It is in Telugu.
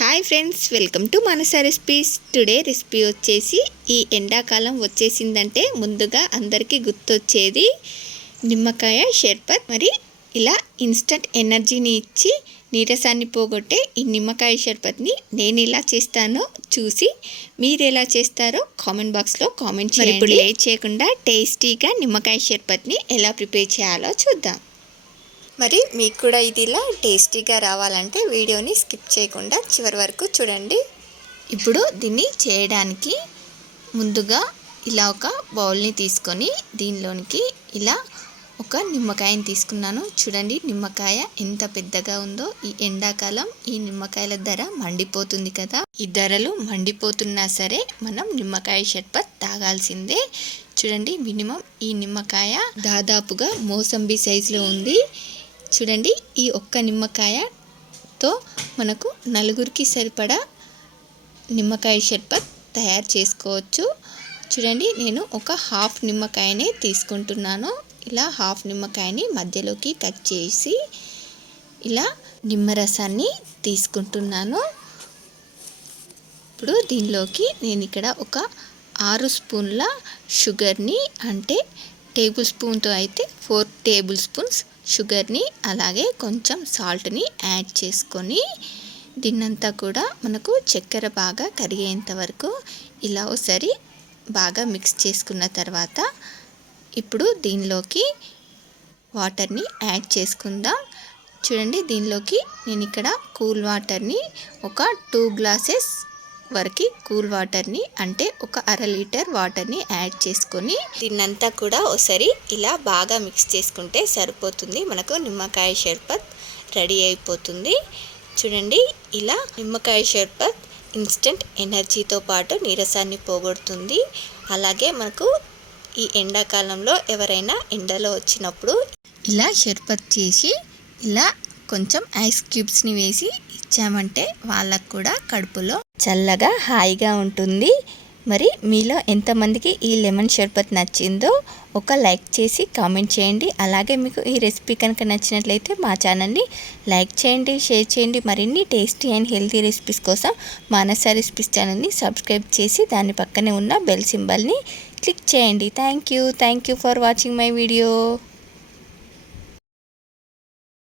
Hi friends welcome to Manasa recipes. Today recipe వచ్చేసి ఈ ఎండాకాలం వచ్చేసిందంటే ముందుగా అందరికీ గుర్తొచ్చేది నిమ్మకాయ షర్బత్. మరి ఇలా ఇన్స్టంట్ ఎనర్జీని ఇచ్చి నీరసాన్ని పోగొట్టే ఈ నిమ్మకాయ షర్బత్ని నేను ఎలా చేస్తానో చూసి మీరు ఎలా చేస్తారో కామెంట్ బాక్స్లో కామెంట్ చేయండి ఇప్పుడు లేట్ చేయకుండా టేస్టీగా నిమ్మకాయ షర్బత్ని ఎలా ప్రిపేర్ చేయాలో చూద్దాం. మరి మీకు కూడా ఇది ఇలా టేస్టీగా రావాలంటే వీడియోని స్కిప్ చేయకుండా చివరి వరకు చూడండి. ఇప్పుడు దీన్ని చేయడానికి ముందుగా ఇలా ఒక బౌల్ని తీసుకొని దీనిలోనికి ఇలా ఒక నిమ్మకాయని తీసుకున్నాను. చూడండి నిమ్మకాయ ఎంత పెద్దగా ఉందో. ఈ ఎండాకాలం ఈ నిమ్మకాయల ధర మండిపోతుంది కదా. ఈ ధరలు మండిపోతున్నా సరే మనం నిమ్మకాయ షర్బత్ తాగాల్సిందే. చూడండి మినిమం ఈ నిమ్మకాయ దాదాపుగా మోసంబి సైజులో ఉంది. చూడండి ఈ ఒక్క నిమ్మకాయతో మనకు నలుగురికి సరిపడా నిమ్మకాయ షర్బత్ తయారు చేసుకోవచ్చు. చూడండి నేను ఒక హాఫ్ నిమ్మకాయని తీసుకుంటున్నాను. ఇలా హాఫ్ నిమ్మకాయని మధ్యలోకి కట్ చేసి ఇలా నిమ్మరసాన్ని తీసుకుంటున్నాను. ఇప్పుడు దీనిలోకి నేను ఇక్కడ ఒక ఆరు స్పూన్ల షుగర్ని అంటే టేబుల్ స్పూన్తో అయితే ఫోర్ టేబుల్ స్పూన్స్ షుగర్ని అలాగే కొంచెం సాల్ట్ని యాడ్ చేసుకొని దీన్నంతా కూడా మనకు చక్కెర బాగా కరిగేంత వరకు ఇలా ఒకసారి బాగా మిక్స్ చేసుకున్న తర్వాత ఇప్పుడు దీనిలోకి వాటర్ని యాడ్ చేసుకుందాం. చూడండి దీనిలోకి నేను ఇక్కడ కూల్ వాటర్ని ఒక టూ గ్లాసెస్ వరకు కూల్ వాటర్ని అంటే ఒక అర లీటర్ వాటర్ని యాడ్ చేసుకొని దీన్నంతా కూడా ఒకసారి ఇలా బాగా మిక్స్ చేసుకుంటే సరిపోతుంది. మనకు నిమ్మకాయ షర్బత్ రెడీ అయిపోతుంది. చూడండి ఇలా నిమ్మకాయ షర్బత్ ఇన్స్టెంట్ ఎనర్జీతో పాటు నీరసాన్ని పోగొడుతుంది. అలాగే మనకు ఈ ఎండాకాలంలో ఎవరైనా ఎండలో వచ్చినప్పుడు ఇలా షర్బత్ చేసి ఇలా కొంచెం ఐస్ క్యూబ్స్ని వేసి ఇచ్చామంటే వాళ్ళకు కూడా కడుపులో చల్లగా హాయిగా ఉంటుంది. మరి మీలో ఎంతమందికి ఈ లెమన్ షర్బత్ నచ్చిందో ఒక లైక్ చేసి కామెంట్ చేయండి. అలాగే మీకు ఈ రెసిపీ కనుక నచ్చినట్లయితే మా ఛానల్ని లైక్ చేయండి షేర్ చేయండి. మరిన్ని టేస్టీ అండ్ హెల్తీ రెసిపీస్ కోసం మానస రెసిపీస్ ఛానల్ని సబ్స్క్రైబ్ చేసి దాని పక్కనే ఉన్న బెల్ సింబల్ని క్లిక్ చేయండి. Thank you. Thank you for watching my video.